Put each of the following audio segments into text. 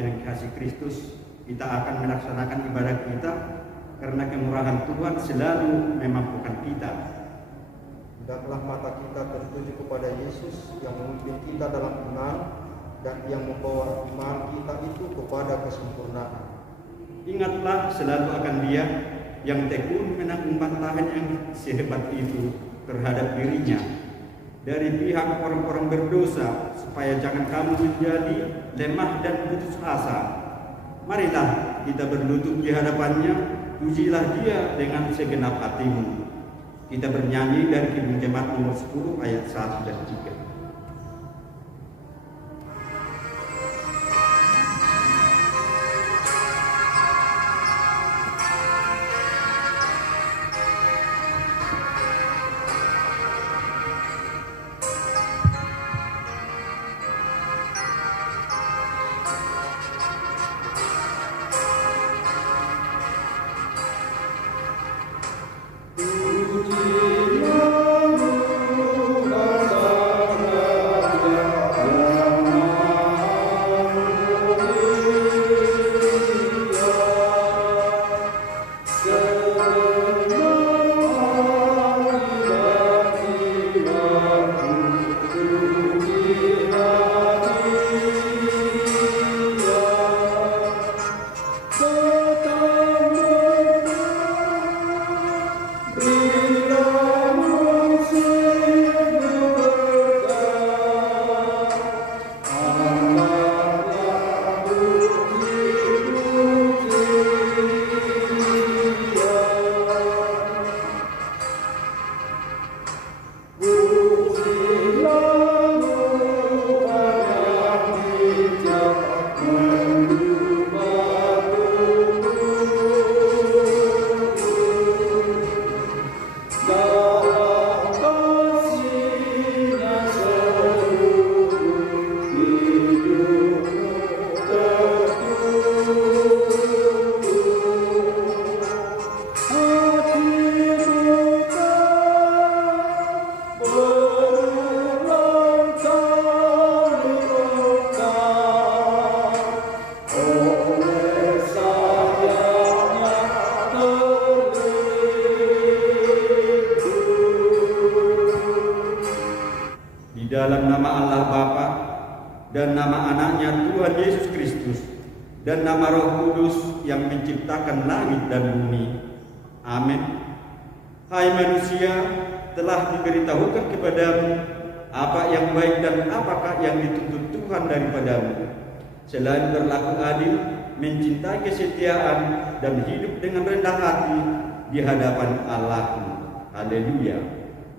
yang kasih Kristus, kita akan melaksanakan ibadah kita karena kemurahan Tuhan selalu memampukan kita. Hendaklah mata kita tertuju kepada Yesus yang memimpin kita dalam iman dan yang membawa iman kita itu kepada kesempurnaan. Ingatlah selalu akan Dia yang tekun menanggung bantahan yang sehebat itu terhadap dirinya dari pihak orang-orang berdosa, supaya jangan kamu menjadi lemah dan putus asa. Marilah kita berlutut di hadapannya, pujilah Dia dengan segenap hatimu. Kita bernyanyi dari Kidung Jemaat nomor 10 ayat 1 dan 3. Dalam nama Allah Bapa dan nama anaknya Tuhan Yesus Kristus dan nama Roh Kudus yang menciptakan langit dan bumi. Amin. Hai manusia, telah diberitahukan kepadamu apa yang baik dan apakah yang dituntut Tuhan daripadamu, selain berlaku adil, mencintai kesetiaan, dan hidup dengan rendah hati di hadapan Allahmu. Haleluya.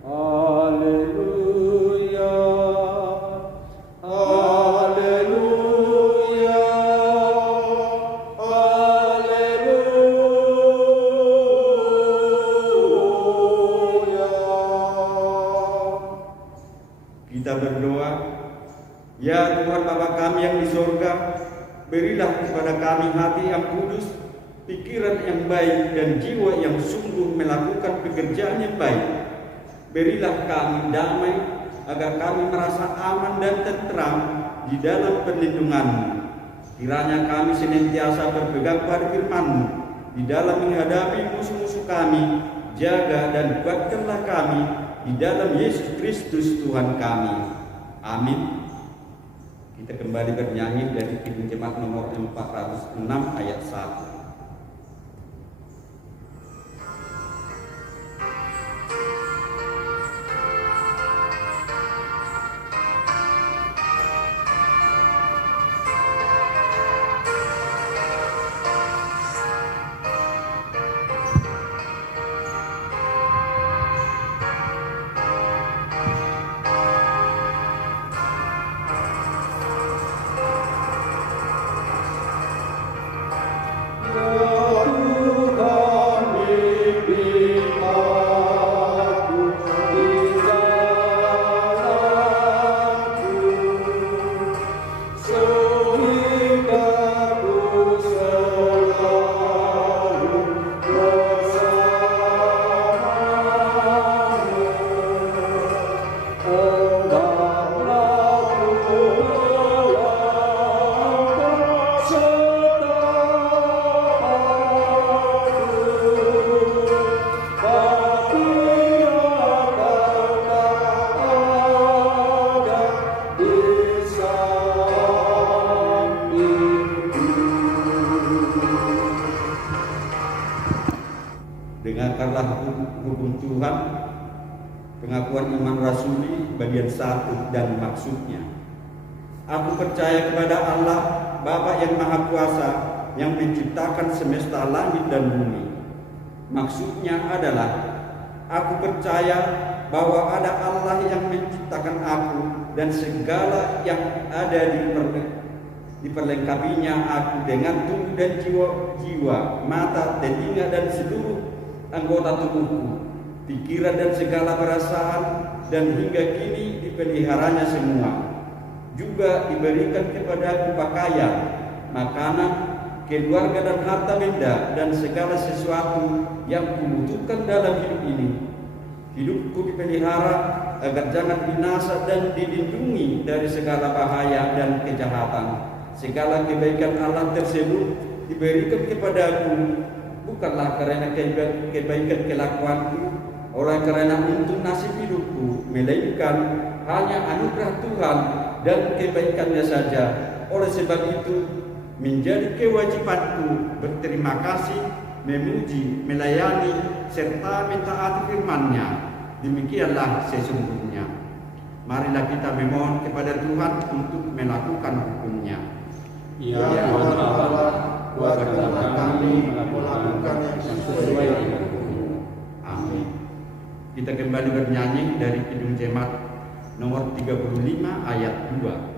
Haleluya. Haleluya. Haleluya. Kita berdoa. Ya Tuhan Bapa kami yang di sorga, berilah kepada kami hati yang kudus, pikiran yang baik, dan jiwa yang sungguh melakukan pekerjaan yang baik. Berilah kami damai, agar kami merasa aman dan tentram di dalam perlindungan-Mu. Kiranya kami senantiasa berpegang pada firman-Mu di dalam menghadapi musuh-musuh kami. Jaga dan kuatkanlah kami di dalam Yesus Kristus Tuhan kami. Amin. Kita kembali bernyanyi dari Kidung Jemaat nomor 406 ayat 1. Ya dengarkanlah hukum Tuhan, pengakuan iman rasuli bagian 1 dan maksudnya. Aku percaya kepada Allah, Bapa yang Maha Kuasa, yang menciptakan semesta langit dan bumi. Maksudnya adalah, aku percaya bahwa ada Allah yang menciptakan aku dan segala yang ada diperlengkapinya aku dengan tubuh dan jiwa, mata, telinga dan seluruh anggota tubuhku, pikiran dan segala perasaan, dan hingga kini dipeliharanya semua. Juga diberikan kepadaku pakaian, makanan, keluarga dan harta benda, dan segala sesuatu yang kubutuhkan dalam hidup ini. Hidupku dipelihara agar jangan binasa dan dilindungi dari segala bahaya dan kejahatan. Segala kebaikan Allah tersebut diberikan kepadaku bukanlah karena kebaikan kelakuanku, oleh karena untung nasib hidupku, melainkan hanya anugerah Tuhan dan kebaikannya saja. Oleh sebab itu, menjadi kewajibanku berterima kasih, memuji, melayani, serta mentaati firman-Nya. Demikianlah sesungguhnya. Marilah kita memohon kepada Tuhan untuk melakukan hukum-Nya. Ya Tuhan Allah, buatkanlah kami melakukan yang sesuai dengan hukum-Mu. Amin. Kita kembali bernyanyi dari Kidung Jemaat nomor 35 ayat 2.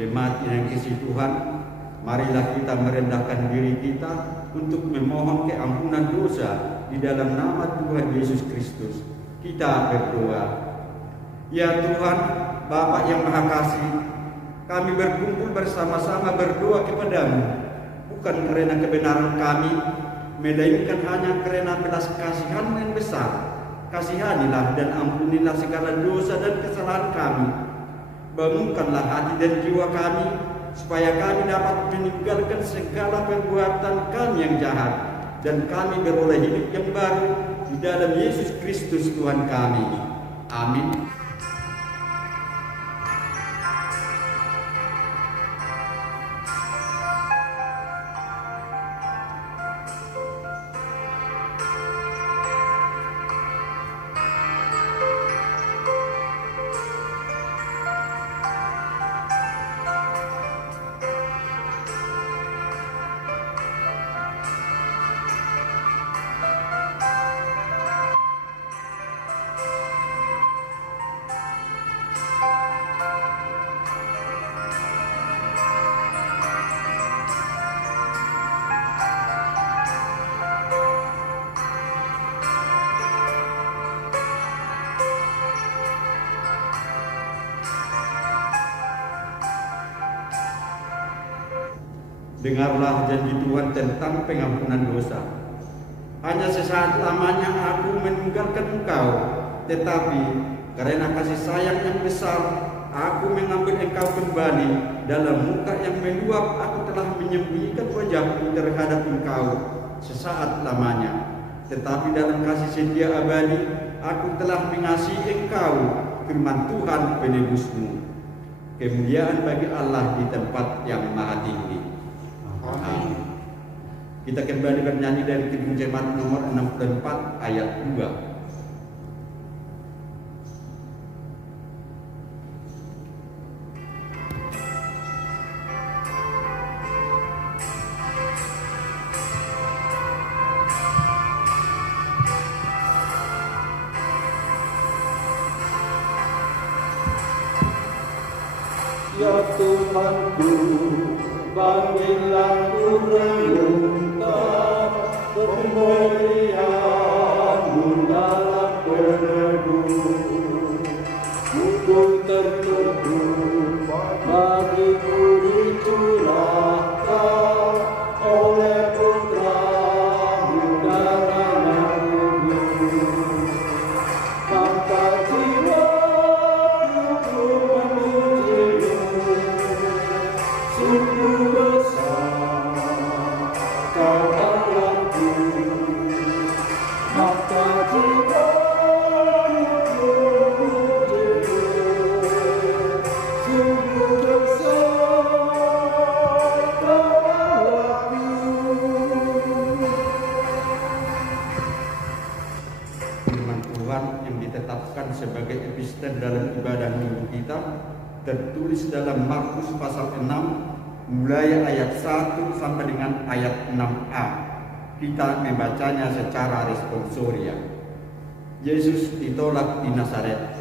Jemaat yang kasih Tuhan, marilah kita merendahkan diri kita untuk memohon keampunan dosa di dalam nama Tuhan Yesus Kristus. Kita berdoa. Ya Tuhan, Bapa yang Maha Kasih, kami berkumpul bersama-sama berdoa kepadamu, bukan karena kebenaran kami, melainkan hanya karena belas kasihan yang besar. Kasihanilah dan ampunilah segala dosa dan kesalahan kami. Bangunkanlah hati dan jiwa kami, supaya kami dapat meninggalkan segala perbuatan kami yang jahat, dan kami beroleh hidup yang baru di dalam Yesus Kristus Tuhan kami. Amin. Dengarlah janji Tuhan tentang pengampunan dosa. Hanya sesaat lamanya aku meninggalkan engkau, tetapi karena kasih sayang yang besar, aku mengambil engkau kembali. Dalam muka yang meluap, aku telah menyembunyikan wajahku terhadap engkau sesaat lamanya. Tetapi dalam kasih setia abadi, aku telah mengasihi engkau, firman Tuhan penebusmu. Kemuliaan bagi Allah di tempat yang maha tinggi. Amin. Kita kembali bernyanyi dari Kidung Jemaat nomor 64 ayat 2. Ya Tuhanku, bangkitlah ku renungkan pemberian-Mu dalam peneduh. Hukum tertentu bagiku dicurahkan oleh Putra-Mu dalam namamu. Maka jiwaku memuji-Mu, sungguh besar Kau Allahku. Maka jiwaku memuji-Mu, sungguh besar Kau Allahku. Firman Tuhan yang ditetapkan sebagai epistel dalam ibadah minggu kita tertulis dalam Markus pasal 6 mulai ayat 1 sampai dengan ayat 6a. Kita membacanya secara responsoria. Yesus ditolak di Nazaret.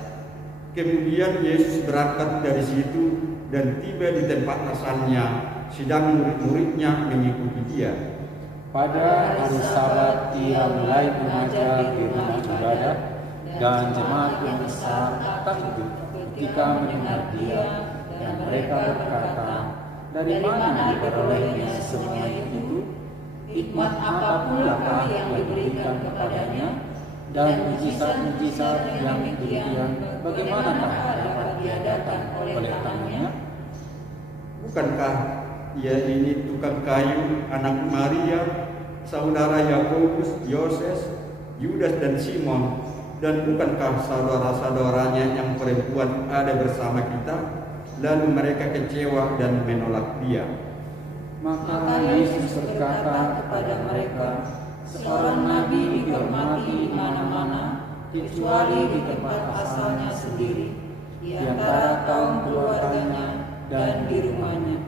Kemudian Yesus berangkat dari situ dan tiba di tempat asalnya, sedang murid-muridnya mengikuti dia. Pada hari Sabat ia mulai mengajar di rumah ibadah, dan jemaat yang besar takjub ketika mendengar dia, dan mereka berkata, dari mana diperolehnya semua itu? Hikmat apa pulakah yang diberikan kepadanya? Dan mujizat-mujizat yang demikian bagaimanakah dapat diadakan oleh tangannya? Bukankah ia ini tukang kayu, anak Maria, saudara Yakobus, Yoses, Yudas dan Simon? Dan bukankah saudara-saudaranya yang perempuan ada bersama kita? Lalu mereka kecewa dan menolak dia. Maka Yesus berkata kepada mereka, seorang nabi dihormati di mana-mana, kecuali di tempat asalnya sendiri, di antara kaum keluarganya dan di rumahnya.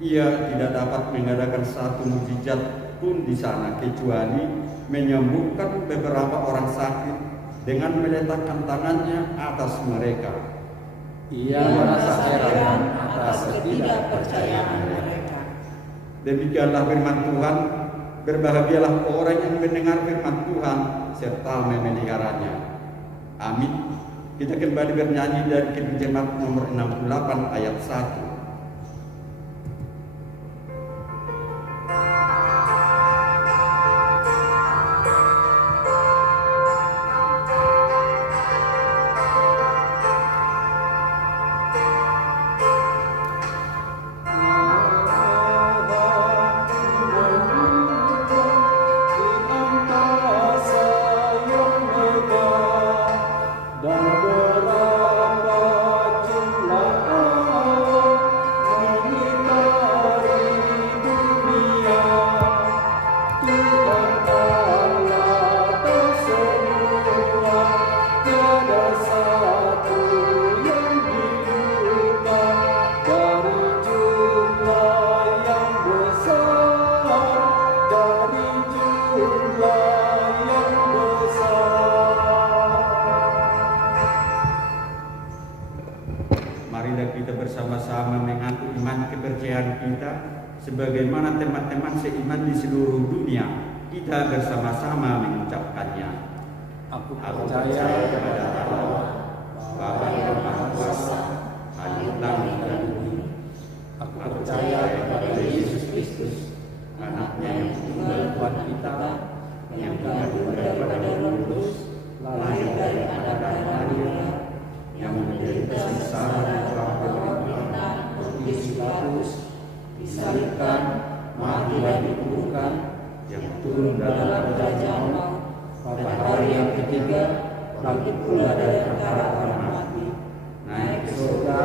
Ia tidak dapat mengadakan satu mukjizat pun di sana, kecuali menyembuhkan beberapa orang sakit dengan meletakkan tangannya atas mereka. Ia merasa heran atas ketidakpercayaan mereka. Demikianlah firman Tuhan. Berbahagialah orang yang mendengar firman Tuhan serta memeliharanya. Amin. Kita kembali bernyanyi dari Kidung Jemaat nomor 68 ayat 1. Sebagaimana teman-teman seiman di seluruh dunia, kita bersama-sama mengucapkannya. Aku percaya kepada Allah, Bapa yang Maha Kuasa, Halik langit dan bumi. Aku percaya kepada Yesus Kristus, Anaknya yang tunggal Tuhan kita, yang kandung daripada Roh Kudus, lahir dari anak Maria, yang menderita sengsara di bawah pemerintahan Pontius Pilatus, disalibkan, mati dan dikuburkan, yang turun dalam kerajaan maut, pada hari yang ketiga bangkit pula dari antara orang mati, naik ke surga,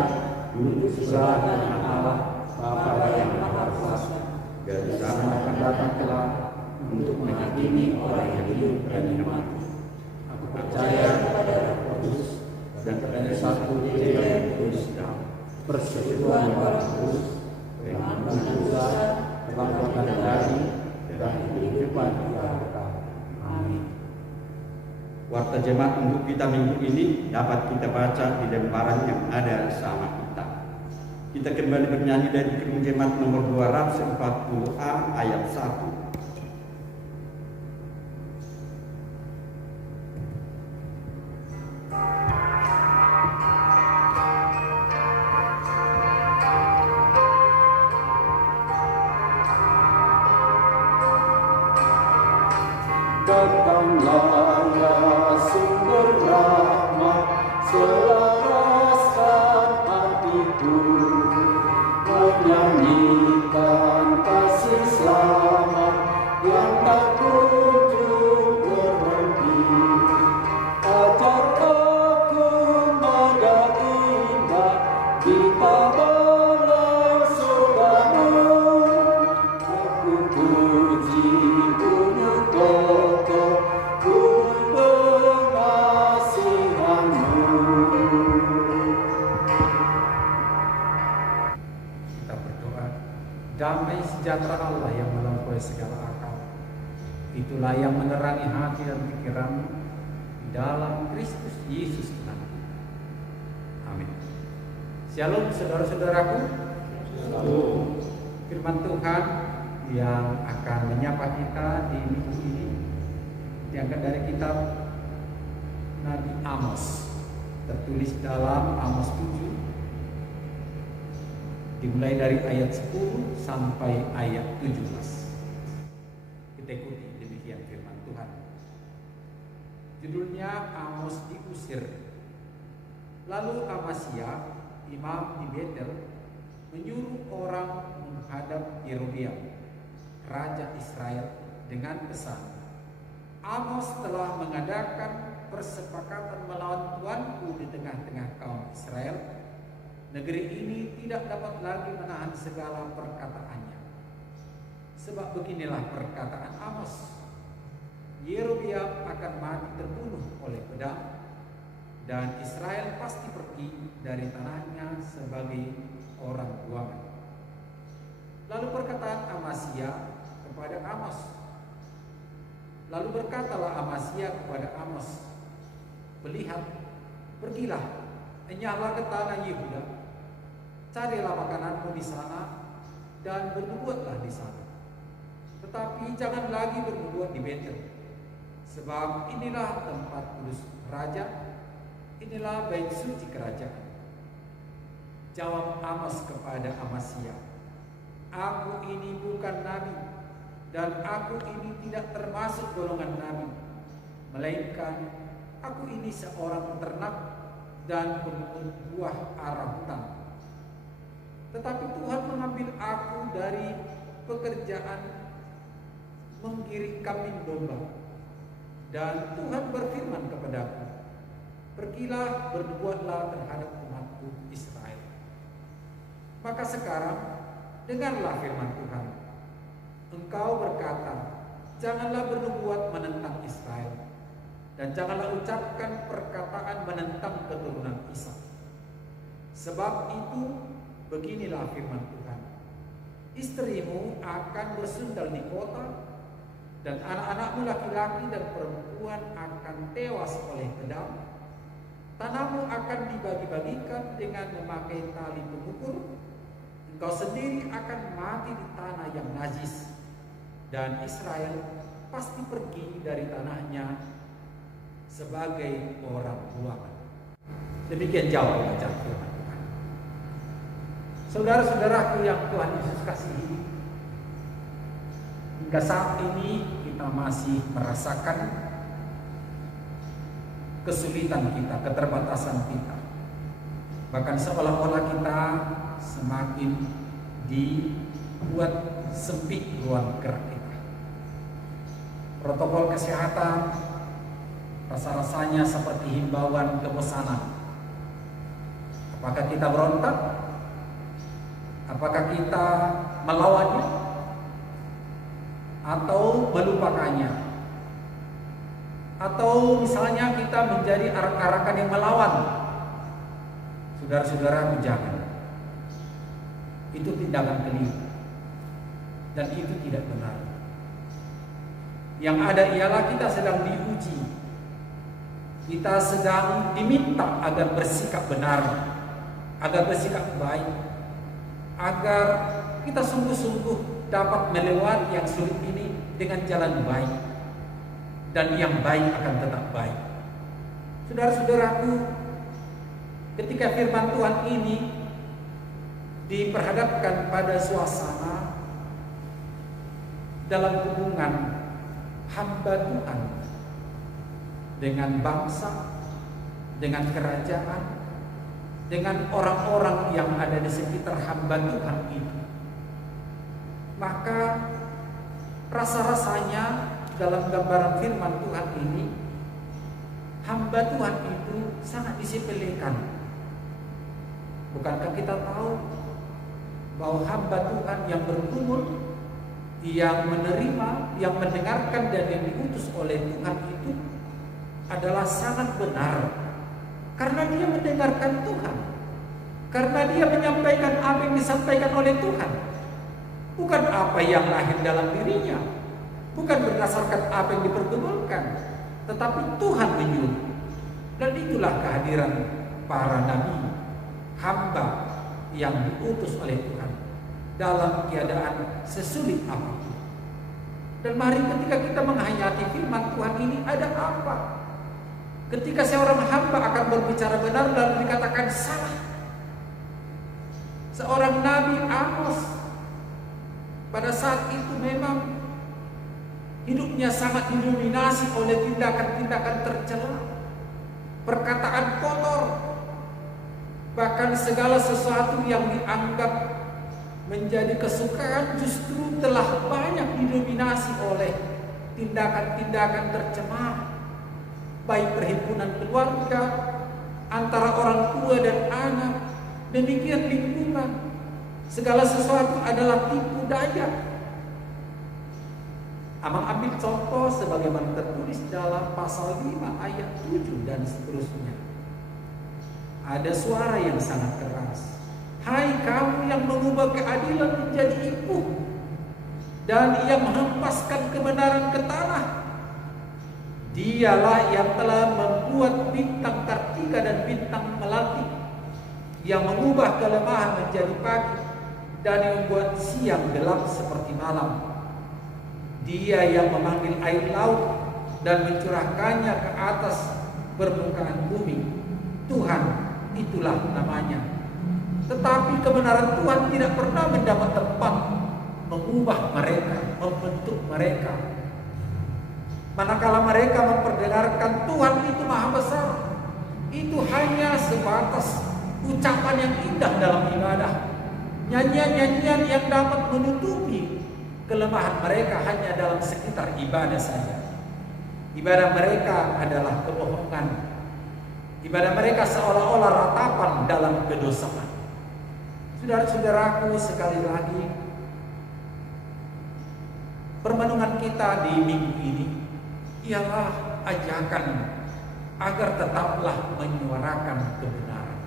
duduk sebelah kanan Allah, Bapa yang Maha Kuasa, dan sana akan datang kelak untuk menghakimi orang yang hidup dan yang mati. Aku percaya kepada Roh Kudus dan kepada satu gereja yang kudus, persekutuan orang kudus, pengampunan dosa, kebangkitan dari dan kehidupan yang kekal. Amin. Warta jemaat untuk kita minggu ini dapat kita baca di lembaran yang ada sama kita. Kita kembali bernyanyi dari Kidung Jemaat nomor 240A ayat 1. Datanglah ya sumber rahmat, selaraskan hatiku, menyanyikan kasih selamat yang tak kunjung berhenti. Ajar aku nada indah di tabanan surgamu, aku puji gunung kokoh, gunung pengasihanmu. Kita berdoa, damai sejahtera Allah yang melampaui segala akal, itulah yang menerangi hati dan pikiranmu di dalam Kristus Yesus Tuhan kita. Amin. Shalom saudara-saudaraku. Firman Tuhan yang akan menyapa kita di minggu ini diangkat dari kitab Nabi Amos, tertulis dalam Amos 7, dimulai dari ayat 10 sampai ayat 17. Kita ikuti demikian firman Tuhan. Judulnya Amos diusir. Lalu Amasya, imam di Betel, menyuruh orang menghadap Yerobeam, raja Israel, dengan pesan, Amos telah mengadakan persepakatan melawan tuanku di tengah-tengah kaum Israel. Negeri ini tidak dapat lagi menahan segala perkataannya. Sebab beginilah perkataan Amos, Yerobeam akan mati terbunuh oleh pedang, dan Israel pasti pergi dari tanahnya sebagai orang buangan. Lalu perkataan Amasya kepada Amos. Lalu berkatalah Amasya kepada Amos, "Melihat, pergilah, enyahlah ke tanah Yehuda, carilah makananmu di sana, dan bernubuatlah di sana. Tetapi jangan lagi bernubuat di Betel, sebab inilah tempat kudus raja, inilah bait suci kerajaan." Jawab Amos kepada Amasya, "Aku ini bukan nabi, dan aku ini tidak termasuk golongan nabi, melainkan aku ini seorang peternak dan pemungut buah ara hutan. Tetapi Tuhan mengambil aku dari pekerjaan menggiring kambing domba, dan Tuhan berfirman kepadaku, pergilah bernubuatlah terhadap umatku Israel. Maka sekarang dengarlah firman Tuhan. Engkau berkata, janganlah bernubuat menentang Israel, dan janganlah ucapkan perkataan menentang keturunan Ishak. Sebab itu beginilah firman Tuhan, istrimu akan bersundal di kota, dan anak-anakmu laki-laki dan perempuan akan tewas oleh pedang. Tanahmu akan dibagi-bagikan dengan memakai tali pengukur. Engkau sendiri akan mati di tanah yang najis, dan Israel pasti pergi dari tanahnya sebagai orang buangan." Demikian jauh bacaan firman Tuhan. Saudara-saudaraku yang Tuhan Yesus kasihi, hingga saat ini kita masih merasakan kesulitan kita, keterbatasan kita. Bahkan seolah-olah kita semakin dibuat sempit ruang gerak kita. Protokol kesehatan rasa-rasanya seperti himbauan kebosanan. Apakah kita berontak? Apakah kita melawannya? Atau melupakannya? Atau misalnya kita menjadi arak-arakan yang melawan? Saudara-saudara, jangan. Itu tindakan keliru, dan itu tidak benar. Yang ada ialah kita sedang diuji, kita sedang diminta agar bersikap benar, agar bersikap baik, agar kita sungguh-sungguh dapat melewati yang sulit ini dengan jalan baik, dan yang baik akan tetap baik. Saudara-saudaraku, ketika firman Tuhan ini diperhadapkan pada suasana dalam hubungan hamba Tuhan dengan bangsa, dengan kerajaan, dengan orang-orang yang ada di sekitar hamba Tuhan itu, maka rasa-rasanya dalam gambaran firman Tuhan ini, hamba Tuhan itu sangat disepelekan. Bukankah kita tahu bahwa hamba Tuhan yang bergumul, yang menerima, yang mendengarkan dan yang diutus oleh Tuhan itu adalah sangat benar, karena dia mendengarkan Tuhan, karena dia menyampaikan apa yang disampaikan oleh Tuhan, bukan apa yang lahir dalam dirinya, bukan berdasarkan apa yang dipergumulkan, tetapi Tuhan menyuruh. Dan itulah kehadiran para nabi, hamba yang diutus oleh Tuhan dalam keadaan sesulit apapun. Dan mari ketika kita menghayati firman Tuhan ini, ada apa? Ketika seorang hamba akan berbicara benar lalu dikatakan salah. Seorang nabi Amos pada saat itu memang hidupnya sangat didominasi oleh tindakan-tindakan tercela, perkataan kotor, bahkan segala sesuatu yang dianggap menjadi kesukaan justru telah banyak didominasi oleh tindakan-tindakan tercemar, baik perhimpunan keluarga, antara orang tua dan anak, demikian lingkungan. Segala sesuatu adalah tipu daya. Amang ambil contoh sebagaimana tertulis dalam pasal 5 ayat 7 dan seterusnya. Ada suara yang sangat keras. Hai kamu yang mengubah keadilan menjadi ipuh dan yang menghempaskan kebenaran ke tanah. Dialah yang telah membuat bintang Kartika dan bintang Melati, yang mengubah kelemahan menjadi pagi dan yang membuat siang gelap seperti malam. Dia yang memanggil air laut dan mencurahkannya ke atas permukaan bumi. Tuhan, itulah namanya. Tetapi kebenaran Tuhan tidak pernah mendapat tempat mengubah mereka, membentuk mereka. Manakala mereka memperdengarkan Tuhan itu maha besar, itu hanya sebatas ucapan yang indah dalam ibadah, nyanyian-nyanyian yang dapat menutupi kelemahan mereka hanya dalam sekitar ibadah saja. Ibadah mereka adalah kebohongan. Ibadah mereka seolah-olah ratapan dalam kedosaan. Saudara-saudaraku, sekali lagi, permenungan kita di minggu ini ialah ajakan agar tetaplah menyuarakan kebenaran.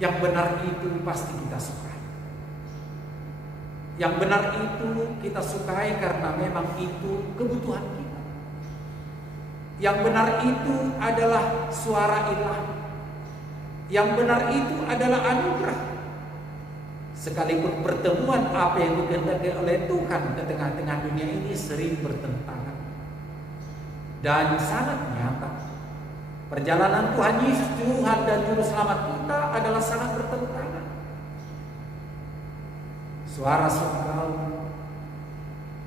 Yang benar itu pasti kita sukai. Yang benar itu kita sukai karena memang itu kebutuhan kita. Yang benar itu adalah suara ilahi. Yang benar itu adalah anugerah. Sekalipun pertemuan apa yang dikehendaki oleh Tuhan ke tengah-tengah dunia ini sering bertentangan dan sangat nyata. Perjalanan Tuhan Yesus, Tuhan dan Juru Selamat kita adalah sangat bertentangan. Suara surgawi,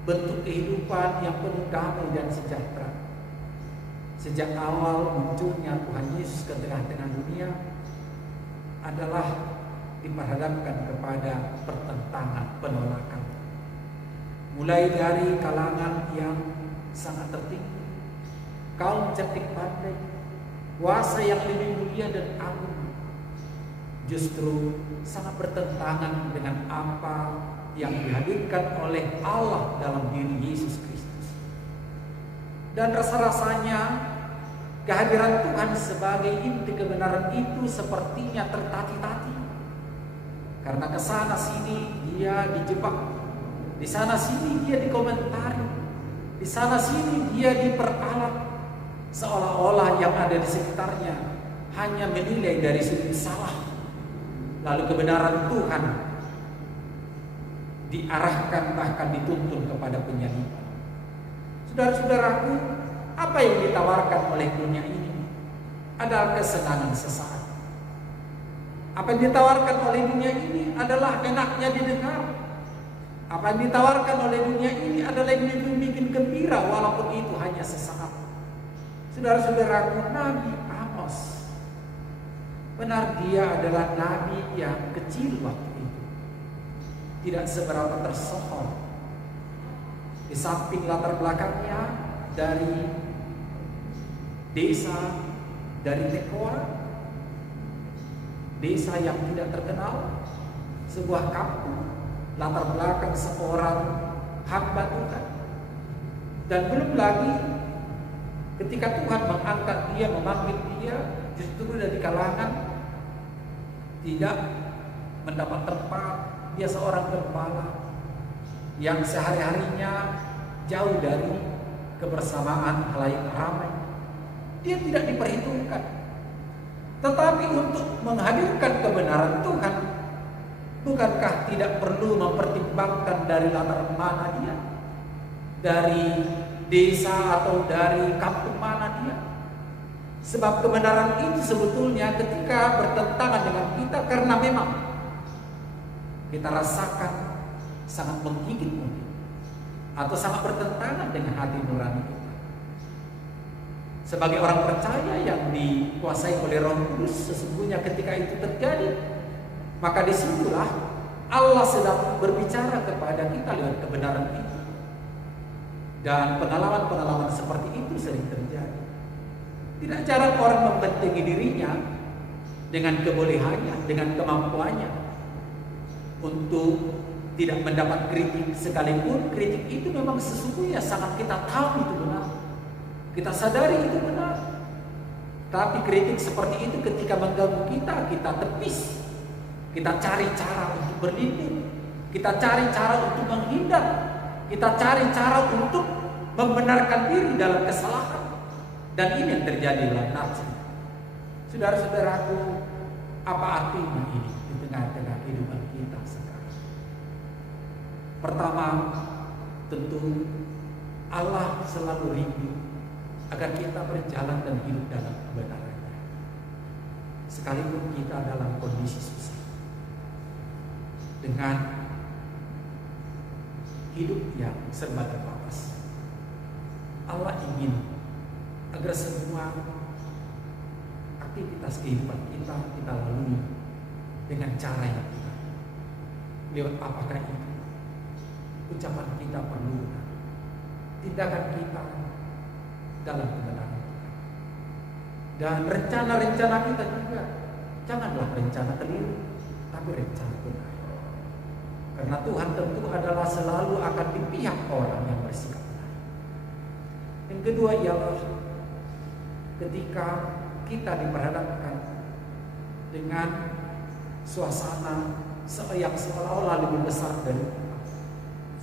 bentuk kehidupan yang penuh damai dan sejahtera. Sejak awal munculnya Tuhan Yesus ke tengah-tengah dunia adalah diperhadapkan kepada pertentangan, penolakan. Mulai dari kalangan yang sangat tertinggi, kaum cerdik pandai, kuasa yang lebih mulia dan agung, justru sangat bertentangan dengan apa yang dihadirkan oleh Allah dalam diri Yesus Kristus. Dan rasa-rasanya kehadiran Tuhan sebagai inti kebenaran itu sepertinya tertati-tati. Karena kesana sini dia dijebak, di sana sini dia dikomentari, di sana sini dia diperalat, seolah-olah yang ada di sekitarnya hanya menilai dari sudut salah, lalu kebenaran Tuhan diarahkan bahkan dituntun kepada penyaliban. Saudara-saudaraku, apa yang ditawarkan oleh dunia ini adalah kesenangan sesaat. Apa yang ditawarkan oleh dunia ini adalah enaknya didengar. Apa yang ditawarkan oleh dunia ini adalah yang bikin gembira walaupun itu hanya sesaat. Saudara-saudaraku, Nabi Amos, benar dia adalah nabi yang kecil waktu itu, tidak seberapa tersohor. Di samping latar belakangnya dari desa, dari Tekoa, desa yang tidak terkenal, sebuah kampung, latar belakang seorang hamba Tuhan. Dan belum lagi ketika Tuhan mengangkat dia, memanggil dia, justru dari kalangan tidak mendapat tempat. Dia seorang gembala yang sehari-harinya jauh dari kebersamaan halayak ramai. Dia tidak diperhitungkan. Tetapi untuk menghadirkan kebenaran Tuhan, bukankah tidak perlu mempertimbangkan dari latar mana dia, dari desa atau dari kampung mana dia? Sebab kebenaran itu sebetulnya ketika bertentangan dengan kita, karena memang kita rasakan sangat menggigit mungkin, atau sangat bertentangan dengan hati nurani kita. Sebagai orang percaya yang dikuasai oleh Roh Kudus, sesungguhnya ketika itu terjadi, maka disitulah Allah sedang berbicara kepada kita lewat kebenaran itu. Dan pengalaman-pengalaman seperti itu sering terjadi. Tidak jarang orang membentengi dirinya dengan kebolehannya, dengan kemampuannya untuk tidak mendapat kritik, sekalipun kritik itu memang sesungguhnya sangat kita tahu itu benar, kita sadari itu benar. Tapi kritik seperti itu ketika mengganggu kita, kita tepis, kita cari cara untuk berlindung, kita cari cara untuk menghindar, kita cari cara untuk membenarkan diri dalam kesalahan. Dan ini yang terjadi dalam nafsu. Saudara-saudaraku, apa artinya ini di tengah-tengah kehidupan kita sekarang? Pertama, tentu Allah selalu rindu agar kita berjalan dan hidup dalam kebenarannya, sekalipun kita dalam kondisi susah, dengan hidup yang serba terbatas. Allah ingin agar semua aktivitas kehidupan kita lalui dengan cara yang kita. Lewat apakah itu? Ucapan kita perlu, tindakan kita dalam kebenaran kita. Dan rencana-rencana kita juga janganlah rencana keliru, tapi rencana benar. Karena Tuhan tentu adalah selalu akan di pihak orang yang bersikap benar. Yang kedua ialah ketika kita diperhadapkan dengan suasana yang seolah-olah lebih besar dari kita.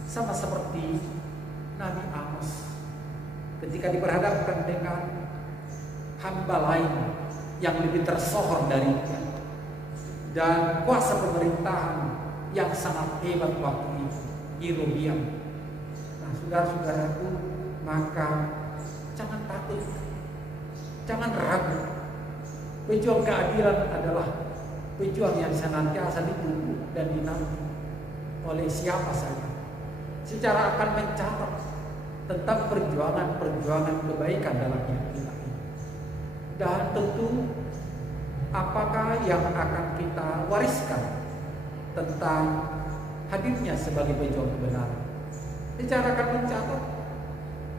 Sama seperti Nabi Amos ketika diperhadapkan dengan hamba lain yang lebih tersohor darinya dan kuasa pemerintahan yang sangat hebat waktu itu, Yerobiam. Nah, saudara-saudaraku, maka jangan takut, jangan ragu. Pejuang keadilan adalah pejuang yang senantiasa ditunggu dan dinanti oleh siapa saja, secara akan mencatat tentang perjuangan-perjuangan kebaikan dalam hidup kita ini. Dan tentu apakah yang akan kita wariskan tentang hadirnya sebagai pejuang kebenaran, secara akan mencatat,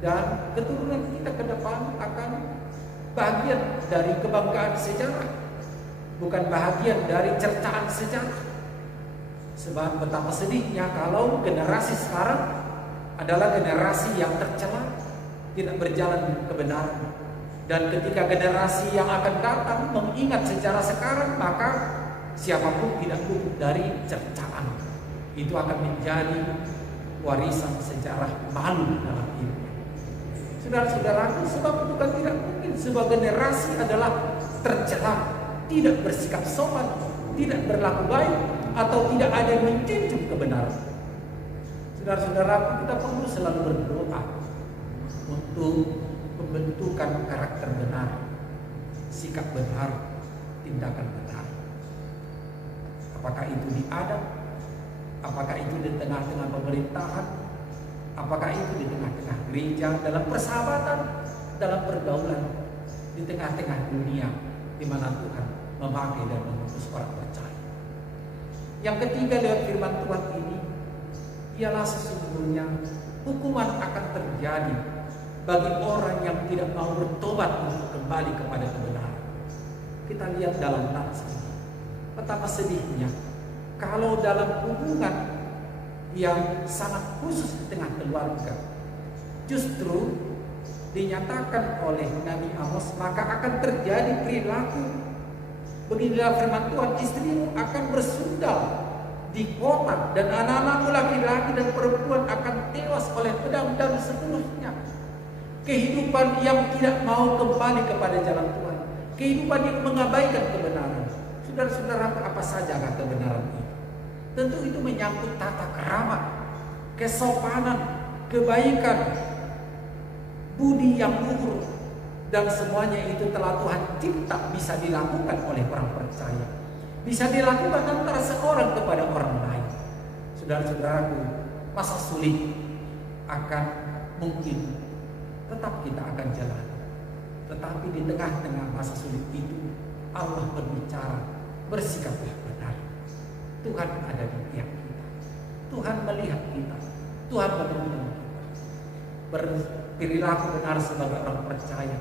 dan keturunan kita ke depan akan bagian dari kebanggaan sejarah, bukan bahagian dari cercaan sejarah. Sebab betapa sedihnya kalau generasi sekarang adalah generasi yang tercela, tidak berjalan kebenaran. Dan ketika generasi yang akan datang mengingat sejarah sekarang, maka siapapun tidak luput dari cercaan. Itu akan menjadi warisan sejarah malu dalam hidupnya. Saudara-saudaraku, sebab bukan tidak mungkin sebuah generasi adalah tercela, tidak bersikap sopan, tidak berlaku baik atau tidak ada yang menjunjung kebenaran. Saudara-saudaraku, kita perlu selalu berdoa untuk pembentukan karakter benar, sikap benar, tindakan benar. Apakah itu di adat, apakah itu di tengah-tengah pemerintahan, apakah itu di tengah-tengah gereja, dalam persahabatan, dalam pergaulan, di tengah-tengah dunia di mana Tuhan memakai dan mengutus orang percaya. Yang ketiga lewat firman Tuhan ini ialah sesungguhnya hukuman akan terjadi bagi orang yang tidak mau bertobat untuk kembali kepada kebenaran. Kita lihat dalam nats ini, betapa sedihnya kalau dalam hubungan yang sangat khusus di tengah keluarga justru dinyatakan oleh Nabi Amos, maka akan terjadi perilaku beginilah firman Tuhan, istrimu akan bersundal di kota dan anak-anakmu laki-laki dan perempuan akan tewas oleh pedang dan seterusnya. Kehidupan yang tidak mau kembali kepada jalan Tuhan, kehidupan yang mengabaikan kebenaran. Saudara-saudara, apa saja kebenaran itu? Tentu itu menyangkut tata krama, kesopanan, kebaikan, budi yang luhur, dan semuanya itu telah Tuhan cipta bisa dilakukan oleh orang percaya, bisa dilakukan antara seorang kepada orang lain. Saudara-saudaraku, masa sulit akan mungkin tetap kita akan jalan, tetapi di tengah-tengah masa sulit itu Allah berbicara, bersikaplah benar. Tuhan ada di pihak kita, Tuhan melihat kita, Tuhan menuntun kita. Berperilaku benar sebagai orang percaya,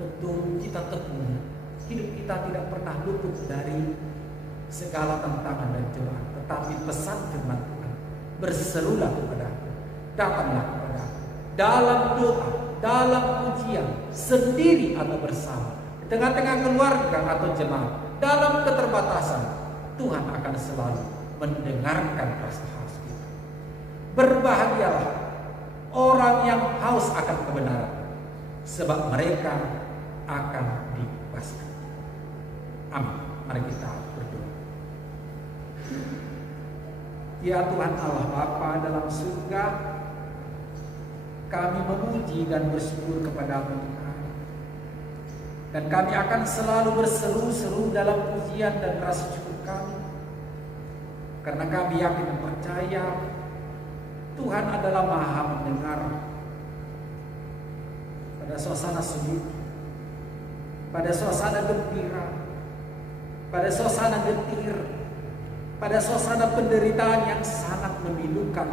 tentu kita tekun. Hidup kita tidak pernah luput dari segala tantangan dan cobaan, tetapi pesan firman Tuhan, berserulah kepada Aku, datanglah kepada Aku, dalam doa, dalam pujian, sendiri atau bersama, di tengah-tengah keluarga atau jemaat, dalam keterbatasan, Tuhan akan selalu mendengarkan rasa haus kita. Berbahagialah orang yang haus akan kebenaran, sebab mereka akan dibebaskan. Amin. Mari kita berdoa. Ya Tuhan Allah Bapa dalam surga, kami memuji dan bersyukur kepada-Mu Tuhan. Dan kami akan selalu berseru-seru dalam pujian dan rasa syukur kami, karena kami yakin dan percaya Tuhan adalah Maha mendengar. Pada suasana sulit, pada suasana gembira, pada suasana getir, pada suasana penderitaan yang sangat memilukan,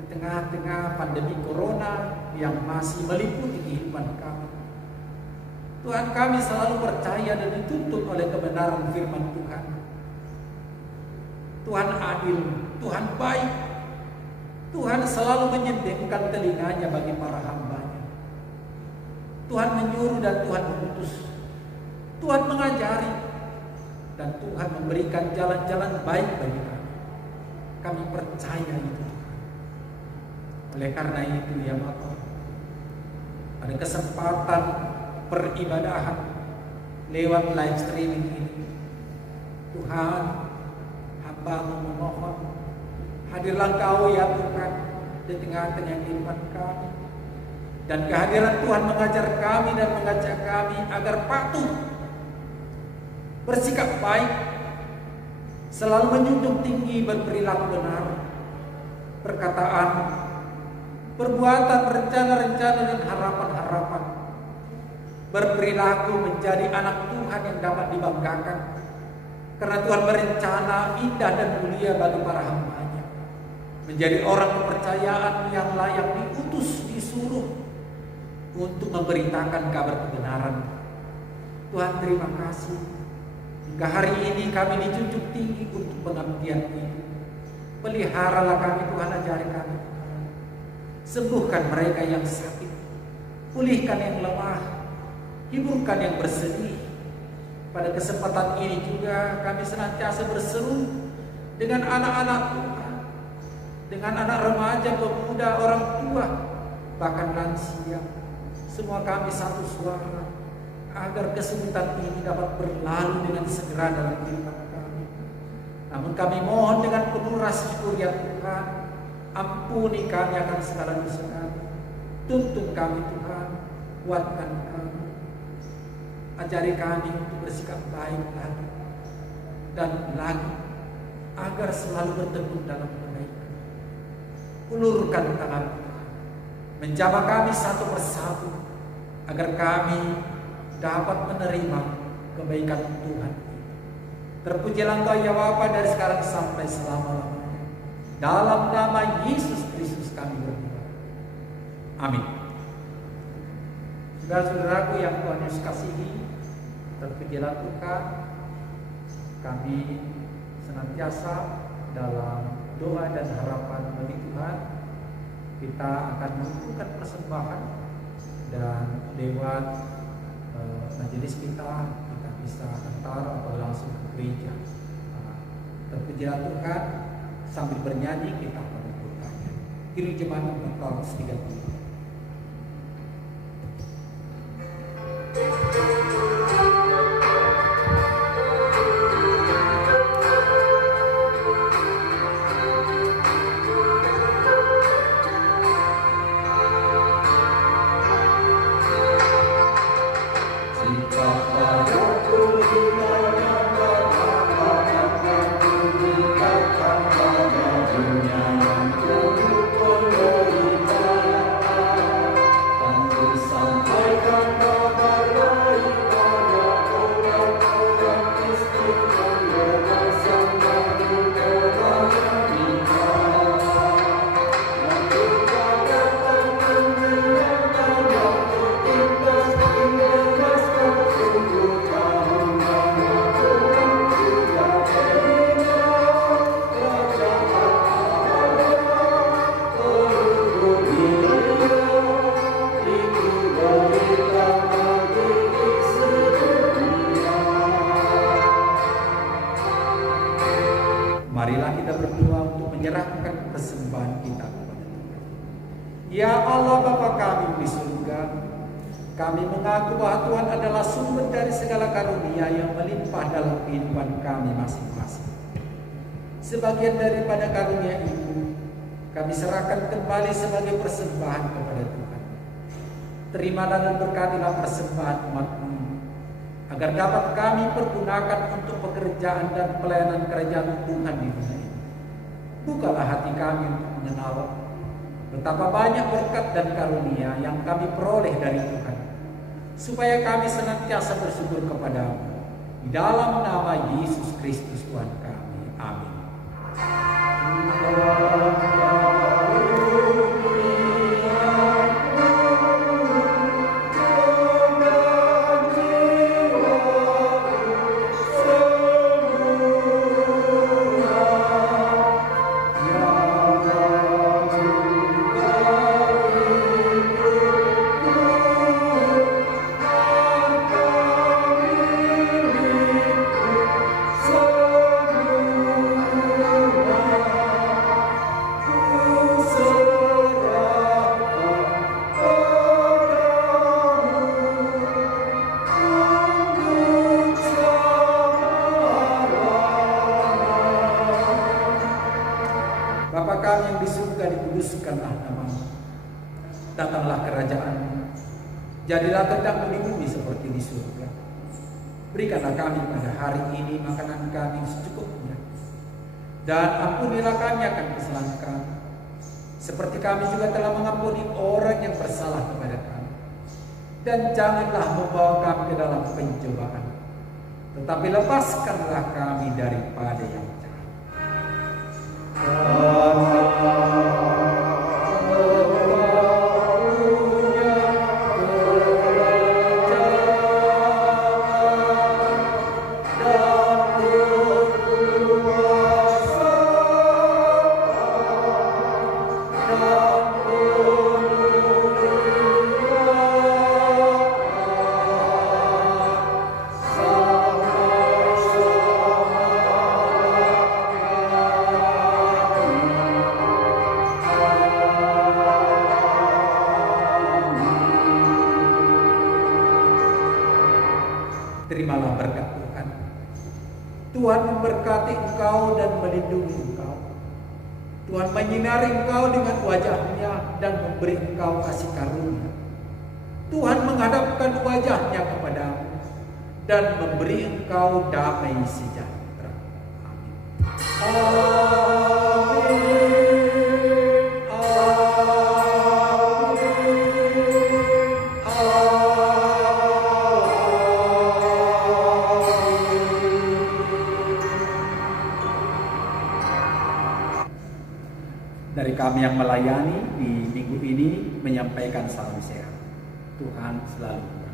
di tengah-tengah pandemi corona yang masih meliputi kehidupan kami, Tuhan, kami selalu percaya dan dituntun oleh kebenaran firman Tuhan. Tuhan adil, Tuhan baik, Tuhan selalu menyediakan telinganya bagi para hamba-Nya. Tuhan menyuruh dan Tuhan mengutus, Tuhan mengajari, dan Tuhan memberikan jalan-jalan baik bagi kami. Kami percaya itu. Oleh karena itu ya Bapa, pada kesempatan peribadahan lewat live streaming ini, Tuhan, hamba-Mu memohon, hadirlah Engkau ya Tuhan di tengah-tengah kehidupan kami, dan kehadiran Tuhan mengajar kami dan mengajak kami agar patuh, bersikap baik, selalu menjunjung tinggi berperilaku benar, perkataan, perbuatan, rencana-rencana dan harapan-harapan, berperilaku menjadi anak Tuhan yang dapat dibanggakan, karena Tuhan berencana indah dan mulia bagi para hamba-Nya, menjadi orang kepercayaan yang layak diutus, disuruh untuk memberitakan kabar kebenaran. Tuhan, terima kasih. Hingga hari ini kami dijunjung tinggi untuk pengabdian ini. Peliharalah kami Tuhan, ajari kami Tuhan. Sembuhkan mereka yang sakit, pulihkan yang lemah, hiburkan yang bersedih. Pada kesempatan ini juga kami senantiasa berseru dengan anak-anak Tuhan, dengan anak remaja, pemuda, orang tua, bahkan lansia. Semua kami satu suara. agar kesulitan ini dapat berlalu dengan segera dalam kehidupan kami. Namun kami mohon dengan penuh rasa syukur ya Tuhan, ampuni kami akan segala dosa kami. Tuntun kami Tuhan, kuatkan kami. Ajari kami untuk bersikap baik lagi dan lagi, agar selalu bertekun dalam kebaikan. Ulurkan tangan Tuhan, menjamah kami satu persatu, agar kami dapat menerima kebaikan Tuhan. Terpujilah Engkau ya Bapa dari sekarang sampai selama-lamanya. Dalam nama Yesus Kristus kami berdoa. Amin. Saudara-saudaraku yang Tuhan Yesus kasihi, terpujilah Tuhan. Kami senantiasa dalam doa dan harapan bagi Tuhan. Kita akan mengumpulkan persembahan dan lewat majelis kita bisa antar atau langsung ke gereja. Terpujilah Tuhan, sambil bernyanyi kita akan bertanya. Kiri jemaat 430. Marilah kita berdoa untuk menyerahkan persembahan kita kepada Tuhan. Ya Allah Bapa kami di surga, kami mengaku bahwa Tuhan adalah sumber dari segala karunia yang melimpah dalam kehidupan kami masing-masing. Sebagian daripada karunia itu kami serahkan kembali sebagai persembahan kepada Tuhan. Terimalah dan berkatilah persembahan umat-Mu, agar dapat kami pergunakan untuk pekerjaan dan pelayanan kerajaan Tuhan di dunia ini. Bukalah hati kami untuk mengenal betapa banyak berkat dan karunia yang kami peroleh dari Tuhan, supaya kami senantiasa bersyukur kepada-Mu. Di dalam nama Yesus Kristus Tuhan kami. Amin. Bapa kami yang di surga, dikuduskanlah nama-Mu. Datanglah kerajaan-Mu. Jadilah kehendak-Mu di bumi seperti di surga. Berikanlah kami pada hari ini makanan kami secukupnya. Dan ampunilah kami akan kesalahan kami, seperti kami juga telah mengampuni orang yang bersalah kepada kami. Dan janganlah membawa kami ke dalam pencobaan, tetapi lepaskanlah kami daripada yang jahat. diberkati. Tuhan memberkati engkau dan melindungi engkau. Tuhan menyinari engkau dengan wajah-Nya dan memberi engkau kasih karunia. Tuhan menghadapkan wajah-Nya kepadamu dan memberi engkau damai sejahtera. Amin. Dari kami yang melayani di minggu ini menyampaikan salam sehat. Tuhan selalu